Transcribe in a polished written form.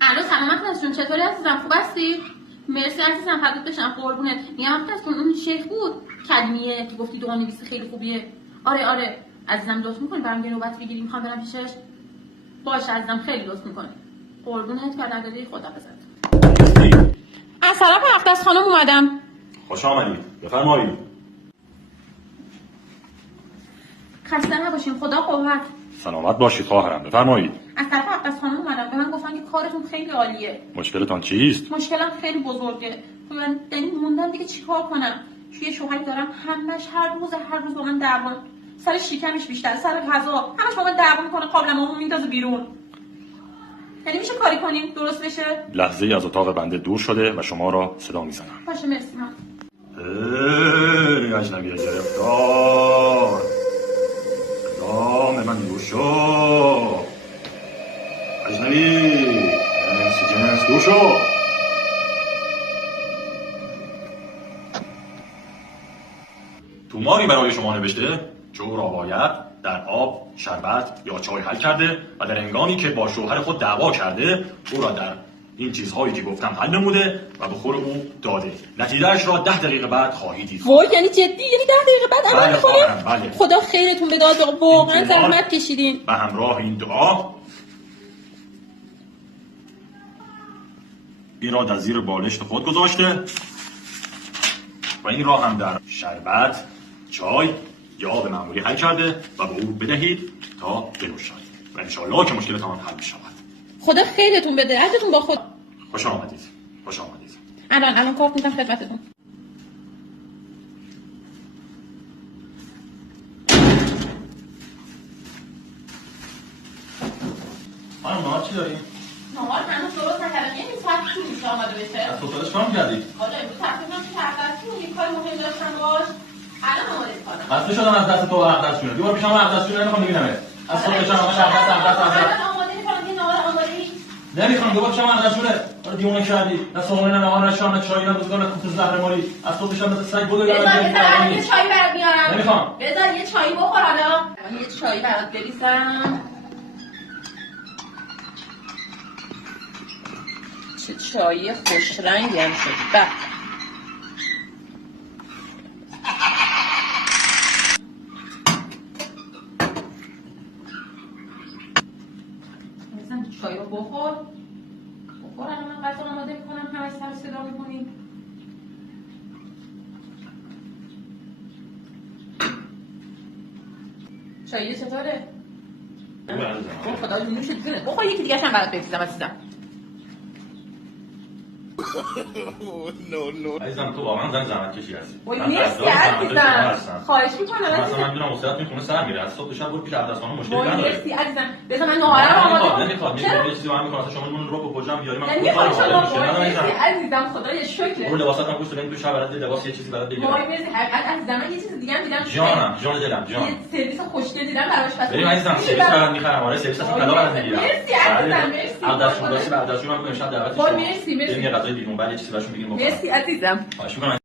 الو سلامت هستون، چطوری عزیزم؟ خوب هستی؟ مرسی عزیزم، فدات بشم، قربونت. میام هستون اون شیخ بود کلمیه که گفتی دعانویسی خیلی خوبیه. آره عزیزم، لطف میکنی برام یه نوبت بگیری، میخوام برم پیشش. باشه عزیزم، خیلی لطف میکنی، قربونت. پدرداری خدا بزن. از طرف اقدس خانم اومدم. خوش آمدید، بفرمایید. خسته نباشین، خدا قوت. سلامت باشید خواهرم، بفرمایید. از طرف اقدس خانم اومدم، به من گفتن که کارتون خیلی عالیه. مشکلتان چیست؟ مشکلم خیلی بزرگه. من دارم موندم دیگه چیکار کنم. توی شوهری دارم، همش هر روز با من دعوا. سر شکمش بیشتر، سر غذا، همش با من دعوا میکنه، قابلمه‌مو میندازه بیرون. یعنی میشه کاری کنیم درست بشه؟ لحظه‌ای از اتاق بنده دور شده و شما را صدا میزنم. باشه مرسی. من اجنبی گرفتار، دام من دور شو. اجنبی جنس دور شو. توماری برای شما نوشته جو را باید در آب، شربت یا چای حل کرده و در هنگامی که با شوهر خود دعوا کرده او را در این چیزهایی که گفتم حل نموده و به خور او داده. نتیجهش را 10 دقیقه بعد خواهید دید. وای یعنی جدی؟ یعنی 10 دقیقه بعد عمل می‌کنه؟ بله. خدا خیرتون بده، واقعا زحمت کشیدین. به همراه این دعا این را در زیر بالشت خود گذاشته و این را هم در شربت، چای یا به معمولی حل کرده و به او بدهید تا بنوشد و انشاءالله که مشکلتان حل شود. خدا خیرتون بده، عزتون با خود. خوش آمدید. خوش آمدید. الان کارت میدم خدمتتون. خانم نهار چی داریم؟ نهار هنوز درست نکردم، یه ساعت طول میشه آماده بشه. از صبحش کار می‌کردید؟ حالا امروز تصمیمم که تحقیقاتون یه کار مهم داشتم باش. الان آماده کنم. خسته شدم از دست تو و اقدس جون. دیوار پیشم اقدس جون نمیخوام ببینمت. از صبحش هم همش اقدس. الان آماده می‌کنم، یه نهار آماده‌ای. نمیخوام دوباره پیشم اقدس جونه. آره دیونه کردی. نه صبحونه نه نهار نه شام نه چای نه روزگار نه کوفته زهر مالی. از صبحش هم مثل سگ بدو بذار یه چای برات میارم. نمیخوام. بذار یه چای بخور حالا. من یه چای برات بریزم. چه چای خوش رنگی هم شد. بله. مثلا چای رو بخور. الان من غذا آماده میکنم، همه سر صدا میکنیم. چایی چطوره؟ خدا نوش جونت. بخور یکی دیگه هم برات بریزم عزیزم. عزیزم تو واقعا زحمت کشی هستی. وای مرسی عزیزم. خواهش میکنم عزیزم. من میدونم وسط میخونه سر میره. از صبح شب بود پیش اقدس خانم مشکلی نداره. وای مرسی عزیزم. بذار من نهارم آماده. نمیخواد. یه چیزی من میخوام شما اون رو با کجا بیاریم. من نمیخوام شما. مرسی عزیزم، خدای شکر. اون لباسات هم پوست بدین تو شب برات لباس یه چیزی برات بگیرم. وای مرسی حقیقت عزیزم، من یه چیز دیگه هم دیدم. جانم، جان دلم، جان. یه سرویس خوشگل دیدم براش پس. بریم عزیزم، سرویس برات میخرم. آره سرویس اصلا طلا برات میگیرم. مرسی عزیزم، مرسی. عقدش باشه بعدش من میگم شب دعوتش. وای مرسی. یه غذای بیرون بعد یه چیزی براشون بگیریم. مرسی عزیزم. خواهش می‌کنم.